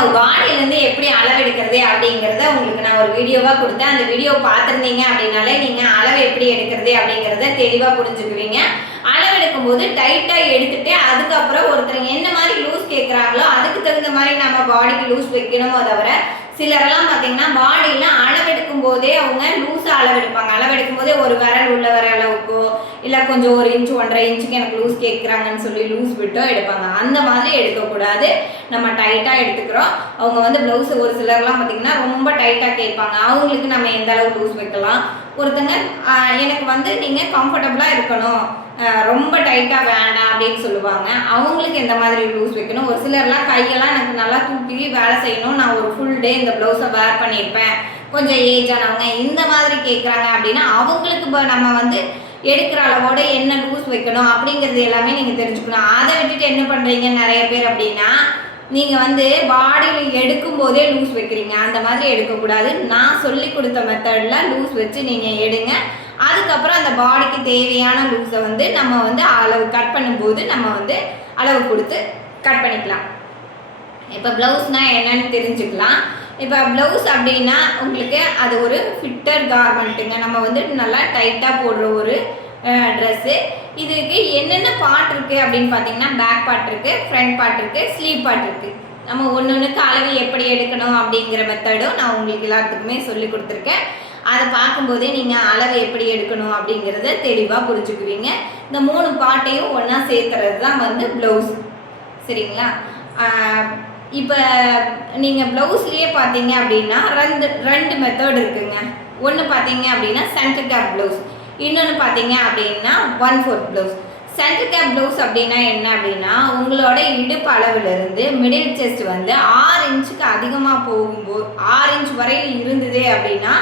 ஒரு பாடியிலேருந்து எப்படி அளவெடுக்கிறது அப்படிங்கிறத உங்களுக்கு நான் ஒரு வீடியோவாக கொடுத்தேன். அந்த வீடியோ பார்த்துருந்தீங்க அப்படின்னாலே நீங்கள் அளவு எப்படி எடுக்கிறது அப்படிங்கிறத தெளிவாக புரிஞ்சுக்குவீங்க. அளவெடுக்கும் போது டைட்டாக எடுத்துட்டு அதுக்கப்புறம் ஒருத்தர் என்ன மாதிரி லூஸ் கேட்குறாங்களோ அதுக்கு தகுந்த மாதிரி நம்ம பாடிக்கு லூஸ் வைக்கணுமோ தவிர, சிலரெல்லாம் பார்த்தீங்கன்னா பாடியில் அளவெடுக்கும் போதே அவங்க லூஸாக அளவெடுப்பாங்க. அளவெடுக்கும் போதே ஒரு விரல் உள்ள வர அளவுக்கோ இல்லை கொஞ்சம் 1 இன்ச் 1.5 இன்ச்சுக்கு எனக்கு லூஸ் கேட்குறாங்கன்னு சொல்லி லூஸ் விட்டோ எடுப்பாங்க. அந்த மாதிரி எடுக்கக்கூடாது. நம்ம டைட்டாக எடுத்துக்கிறோம். அவங்க வந்து ப்ளவுஸ் ஒரு சிலர்லாம் பார்த்தீங்கன்னா ரொம்ப டைட்டாக கேட்பாங்க. அவங்களுக்கு நம்ம எந்த அளவுக்கு லூஸ் வைக்கலாம். ஒருத்தங்க எனக்கு வந்து நீங்கள் கம்ஃபர்டபுளாக இருக்கணும், ரொம்ப டைட்டாக வேண்டாம் அப்படின்னு சொல்லுவாங்க. அவங்களுக்கு எந்த மாதிரி லூஸ் வைக்கணும். ஒரு சிலர்லாம் கையெல்லாம் எனக்கு நல்லா தூக்கி வேலை செய்யணும், நான் ஒரு ஃபுல் டே இந்த ப்ளவுஸை வேர் பண்ணியிருப்பேன், கொஞ்சம் ஏஜ் ஆனவங்க இந்த மாதிரி கேட்குறாங்க அப்படின்னா அவங்களுக்கு நம்ம வந்து எடுக்கிற அளவோட என்ன லூஸ் வைக்கணும் அப்படிங்கிறது எல்லாமே நீங்கள் தெரிஞ்சுக்கணும். அதை விட்டுட்டு என்ன பண்ணுறீங்க நிறைய பேர் அப்படின்னா, நீங்கள் வந்து பாடியில் எடுக்கும் போதே லூஸ் வைக்கிறீங்க. அந்த மாதிரி எடுக்கக்கூடாது. நான் சொல்லி கொடுத்த மெத்தடில் லூஸ் வச்சு நீங்கள் எடுங்க. அதுக்கப்புறம் அந்த பாடிக்கு தேவையான லூஸை வந்து நம்ம வந்து அளவு கட் பண்ணும்போது நம்ம வந்து அளவு கொடுத்து கட் பண்ணிக்கலாம். இப்போ ப்ளவுஸ்னால் என்னன்னு தெரிஞ்சுக்கலாம். இப்போ ப்ளவுஸ் அப்படின்னா உங்களுக்கு அது ஒரு ஃபிட்டர் கார்மெண்ட்டுங்க. நம்ம வந்து நல்லா டைட்டாக போடுற ஒரு ட்ரெஸ்ஸு. இதுக்கு என்னென்ன பார்ட் இருக்குது அப்படின்னு பார்த்தீங்கன்னா, பேக் பார்ட் இருக்குது, ஃப்ரண்ட் பார்ட் இருக்குது, ஸ்லீவ் பார்ட் இருக்குது. நம்ம ஒன்றுக்கு அளவு எப்படி எடுக்கணும் அப்படிங்கிற மெத்தடும் நான் உங்களுக்கு எல்லாத்துக்குமே சொல்லி கொடுத்துருக்கேன். அதை பார்க்கும்போதே நீங்கள் அளவு எப்படி எடுக்கணும் அப்படிங்கிறத தெளிவாக புரிஞ்சுக்குவீங்க. இந்த 3 பார்ட்டையும் ஒன்றா சேர்த்துறது தான் வந்து ப்ளவுஸ். சரிங்களா? இப்போ நீங்கள் ப்ளவுஸ்லேயே பார்த்தீங்க அப்படின்னா ரெண்டு மெத்தட் இருக்குங்க. ஒன்று பார்த்தீங்க அப்படின்னா சென்டர் கேப் ப்ளவுஸ், இன்னொன்று பார்த்தீங்க அப்படின்னா 1/4 ப்ளவுஸ். சென்டர் கேப் ப்ளவுஸ் அப்படின்னா என்ன அப்படின்னா, உங்களோட இடுப்பு அளவுலேருந்து மிடில் செஸ்ட் வந்து 6 இன்ச்சுக்கு அதிகமாக போகும்போது 6 இன்ச் வரையில் இருந்தது அப்படின்னா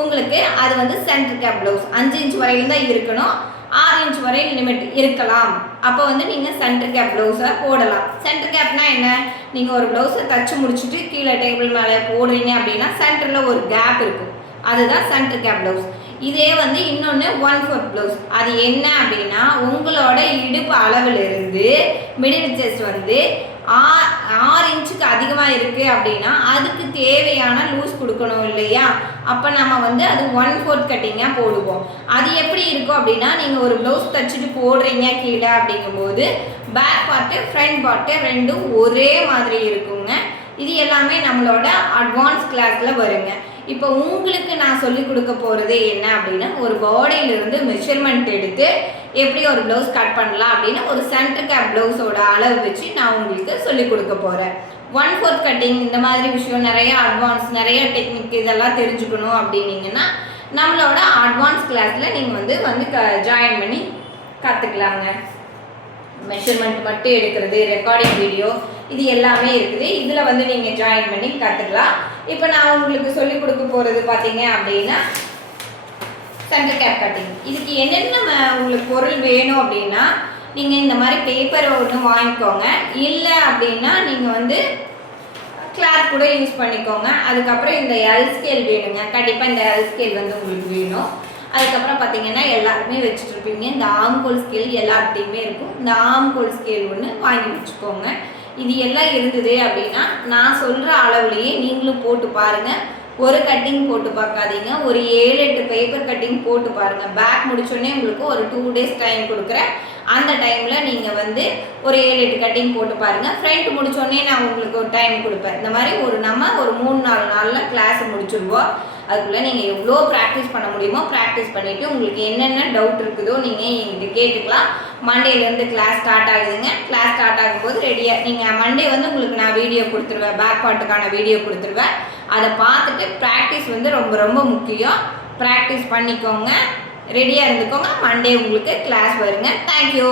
உங்களுக்கு அது வந்து சென்டர் கேப் ப்ளவுஸ். 5 இன்ச் வரையிலும் தான் இருக்கணும், 6 இன்ச் வரையில் லிமிட் இருக்கலாம். அப்போ வந்து நீங்கள் சென்டர் கேப் ப்ளவுஸை போடலாம். சென்டர் கேப்னா என்ன, நீங்கள் ஒரு ப்ளவுஸை தச்சு முடிச்சுட்டு கீழே டேபிள் மேலே போடுறீங்க அப்படின்னா சென்டரில் ஒரு கேப் இருக்கும், அதுதான் சென்டர் கேப் ப்ளவுஸ். இதே வந்து இன்னொன்று 1/4 ப்ளவுஸ். அது என்ன அப்படின்னா, உங்களோட இடுப்பு அளவிலிருந்து மிடில் செஸ்ட் வந்து 6 இன்ச்சுக்கு அதிகமாக இருக்குது அப்படின்னா அதுக்கு தேவையான லூஸ் கொடுக்கணும் இல்லையா? அப்போ நம்ம வந்து அது 1/4 கட்டிங்காக போடுவோம். அது எப்படி இருக்கும் அப்படின்னா, நீங்கள் ஒரு ப்ளவுஸ் தச்சுட்டு போடுறீங்க கீழே அப்படிங்கும்போது பேக் பார்ட்டு ஃப்ரண்ட் பார்ட்டு ரெண்டும் ஒரே மாதிரி இருக்குங்க. இது எல்லாமே நம்மளோட அட்வான்ஸ் கிளாஸில் வருங்க. இப்போ உங்களுக்கு நான் சொல்லி கொடுக்க போகிறது என்ன அப்படின்னா, ஒரு பாடியிலிருந்து மெஷர்மெண்ட் எடுத்து எப்படி ஒரு ப்ளவுஸ் கட் பண்ணலாம் அப்படின்னு ஒரு சென்டர் கேப் ப்ளவுஸோட அளவு வச்சு நான் உங்களுக்கு சொல்லி கொடுக்க போகிறேன். 1/4 கட்டிங் இந்த மாதிரி விஷயம் நிறைய அட்வான்ஸ் நிறைய டெக்னிக் இதெல்லாம் தெரிஞ்சுக்கணும் அப்படின்னீங்கன்னா நம்மளோட அட்வான்ஸ் கிளாஸில் நீங்கள் வந்து ஜாயின் பண்ணி கற்றுக்கலாங்க. மெஷர்மெண்ட் மட்டும் எடுக்கிறது, ரெக்கார்டிங் வீடியோ இது எல்லாமே இருக்குது. இதில் வந்து நீங்கள் ஜாயின் பண்ணி கற்றுக்கலாம். இப்போ நான் உங்களுக்கு சொல்லிக் கொடுக்க போகிறது பார்த்தீங்க அப்படின்னா சென்டர் கேப் கட்டிங். இதுக்கு என்னென்ன உங்களுக்கு பொருள் வேணும் அப்படின்னா, நீங்கள் இந்த மாதிரி பேப்பரை ஒன்று வாங்கிக்கோங்க. இல்லை அப்படின்னா நீங்கள் வந்து கிளாத் கூட யூஸ் பண்ணிக்கோங்க. அதுக்கப்புறம் இந்த எல் ஸ்கேல் வேணுங்க. கண்டிப்பாக இந்த எல் ஸ்கேல் வந்து உங்களுக்கு வேணும். அதுக்கப்புறம் பார்த்தீங்கன்னா எல்லாருமே வச்சுட்டு இருப்பீங்க இந்த ஆம்கோல் ஸ்கேல், எல்லார்கிட்டையுமே இருக்கும். இந்த ஆம்கோல் ஸ்கேல் ஒன்று வாங்கி வச்சுக்கோங்க. இது எல்லாம் இருந்தது அப்படின்னா நான் சொல்கிற அளவுலேயே நீங்களும் போட்டு பாருங்கள். ஒரு கட்டிங் போட்டு பார்க்காதீங்க, ஒரு 7-8 பேப்பர் கட்டிங் போட்டு பாருங்கள். பேக் முடிச்சோடனே உங்களுக்கு ஒரு 2 days டைம் கொடுக்குறேன். அந்த டைமில் நீங்கள் வந்து ஒரு 7-8 கட்டிங் போட்டு பாருங்கள். ஃப்ரண்ட் முடிச்சோடனே நான் உங்களுக்கு ஒரு டைம் கொடுப்பேன். இந்த மாதிரி நம்ம ஒரு 3-4 நாளில் கிளாஸ் முடிச்சுடுவோம். அதுக்குள்ளே நீங்கள் எவ்வளோ ப்ராக்டிஸ் பண்ண முடியுமோ ப்ராக்டிஸ் பண்ணிவிட்டு உங்களுக்கு என்னென்ன டவுட் இருக்குதோ நீங்கள் எங்கிட்ட கேட்டுக்கலாம். மண்டேலேருந்து கிளாஸ் ஸ்டார்ட் ஆகுதுங்க. கிளாஸ் ஸ்டார்ட் ஆகும்போது ரெடியாக நீங்கள் மண்டே வந்து உங்களுக்கு நான் வீடியோ கொடுத்துருவேன், பேக் பார்ட்டுக்கான வீடியோ கொடுத்துருவேன். அதை பார்த்துட்டு ப்ராக்டிஸ் வந்து ரொம்ப ரொம்ப முக்கியம். ப்ராக்டிஸ் பண்ணிக்கோங்க, ரெடியாக இருந்துக்கோங்க. மண்டே உங்களுக்கு கிளாஸ் வருங்க. தேங்க்யூ.